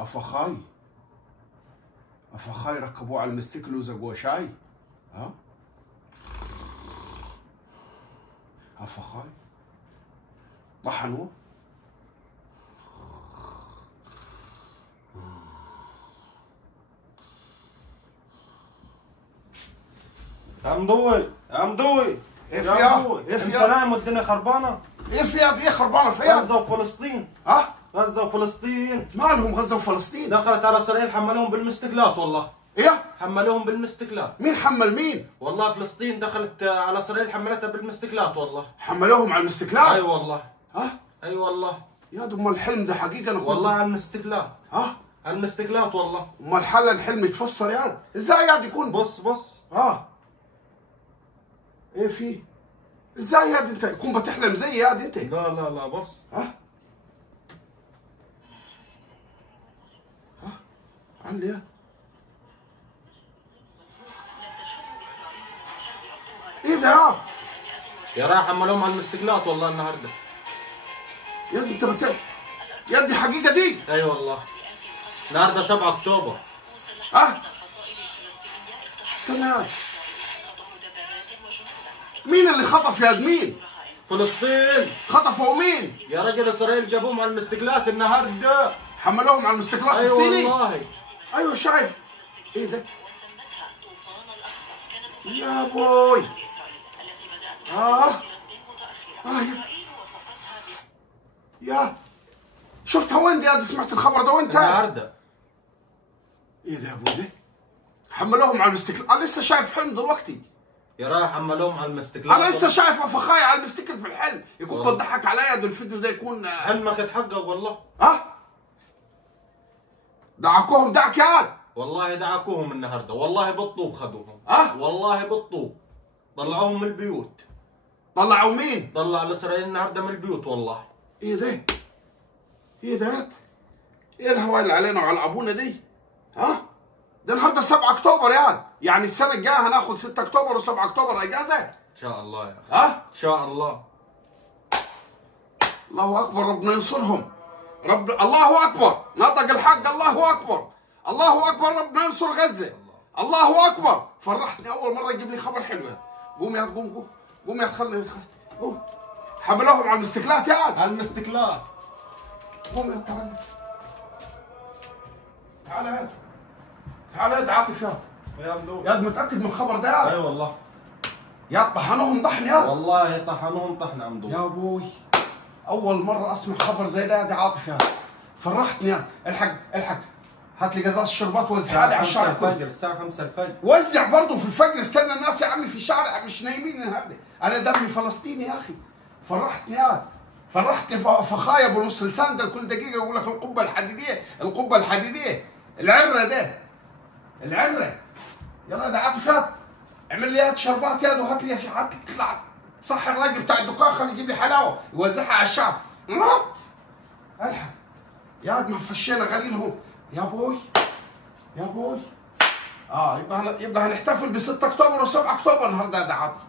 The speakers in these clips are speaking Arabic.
افخاي افخاي ركبوه على المستكل وزقوه شاي. ها افخاي طحنوه. يا مضوي يا مضوي، ايه فيها؟ ايه انت فيها؟ نايم والدنيا خربانه؟ ايه فيها؟ ايه خربانه فيها؟ غزه وفلسطين. ها؟ غزه وفلسطين مالهم غزه وفلسطين؟ دخلت على اسرائيل، حملوهم بالمستقلات والله. ايه؟ حملوهم بالمستقلات مين حمل مين؟ والله. فلسطين دخلت على اسرائيل، حملتها بالمستقلات والله. حملوهم على المستقلات؟ اي والله. ها؟ اي والله. يا دم الحلم ده حقيقه انا والله على المستقلات. ها؟ على المستقلات والله. امال حل الحلم يتفسر ياد؟ ازاي ياد يكون؟ بص ها؟ ايه في؟ ازاي ياد انت يكون بتحلم زي ياد انت؟ لا بص. ها؟ ها؟ علي ياد. ايه ده ياد؟ يا راح حملوهم على المستقلات والله النهارده. ياد انت ياد دي حقيقه دي؟ اي والله. النهارده 7 اكتوبر. ها؟ استنى ياد. مين اللي خطف ياد مين؟ فلسطين. خطفوا مين؟ يا رجل اسرائيل جابوهم على المستقلات النهارده. حملوهم على المستقلات اي الصيني؟ والله. ايوه شايف. ايه ده؟ يا بوي. يا شفتها وين دي؟ سمعت الخبر ده وين؟ النهارده. ايه ده يا ابوي ده؟ حملوهم على المستقل. انا لسه شايف حلم دلوقتي. يا رايح حملوهم على المستقلات. انا لسه شايف افخاي على المستقل في الحلم. يكون والله. بتضحك عليا ده الفيديو ده يكون حلمك اتحقق والله. ها؟ دعكوهم دعك يا والله دعكوهم النهارده، والله بالطوب خذوهم. والله بالطوب طلعوهم من البيوت. طلعوا مين؟ طلع الاسرائيل النهارده من البيوت والله. ايه ده؟ ايه ده؟ ايه الهواء اللي علينا وعلى ابونا دي؟ ها؟ ده النهارده 7 اكتوبر يعني السنه الجايه هناخد 6 اكتوبر و7 اكتوبر اجازه؟ ان شاء الله يا اخي. ها؟ ان شاء الله. الله اكبر، ربنا ينصرهم. الله اكبر، نطق الحق. الله اكبر، الله اكبر، ربنا ينصر غزه. الله اكبر. فرحتني اول مره يجيب لي خبر حلو. قوم يا قوم يا خلني قوم. حملوهم على المستقلات على المستقلات. قوم يا تعال يا عاطف يا مدوب. ياد متاكد من الخبر ده ياد؟ اي والله. ياد طحنوهم طحن ياد. والله طحنوهم طحن يا مدوب. يا ابوي اول مره اسمع خبر زي ده يا عاطف ياد. فرحتني ياد. الحق هات لي قزاز الشربات وزعها لي على الشارع. الساعه 5 الفجر. وزع برضه في الفجر. استنى الناس يا عمي في الشارع مش نايمين النهارده. انا دمي فلسطيني يا اخي. فرحتني ياد. فرحتني فخايا ابو نص لسان ده كل دقيقه يقول لك القبه الحديديه العره ده العره. يلا ده عاطف ياد اعمل لي هات شربات ياد وهات لي اطلع صح الراجل بتاع الدكان خليه يجيب لي حلاوه يوزعها على الشعب. الحق ياد ما فشينا غليلهم يا بوي. يبقى هنحتفل ب 6 اكتوبر و7 اكتوبر النهارده يا عاطف.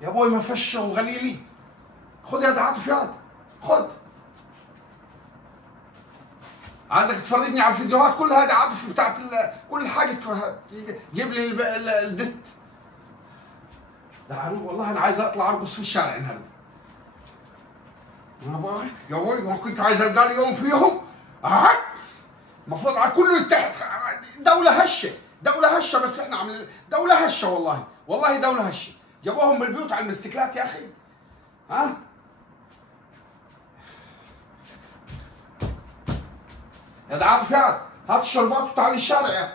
يا بوي ما فشه وغليلي. خد يا عاطف ياد خد. عايزك تفرجني على الفيديوهات كلها يا عاطف بتاعت كل حاجه. جيب لي البت. والله انا عايز اطلع ارقص في الشارع النهارده. يا بوي ما كنت عايز القى لي يوم فيهم. المفروض على كله يتحد. دولة هشة بس احنا عاملين دولة هشة والله دولة هشة. جابوهم بالبيوت على المستقلات يا اخي. ها؟ يا عاطف ياد هات الشربات وتعالي الشارع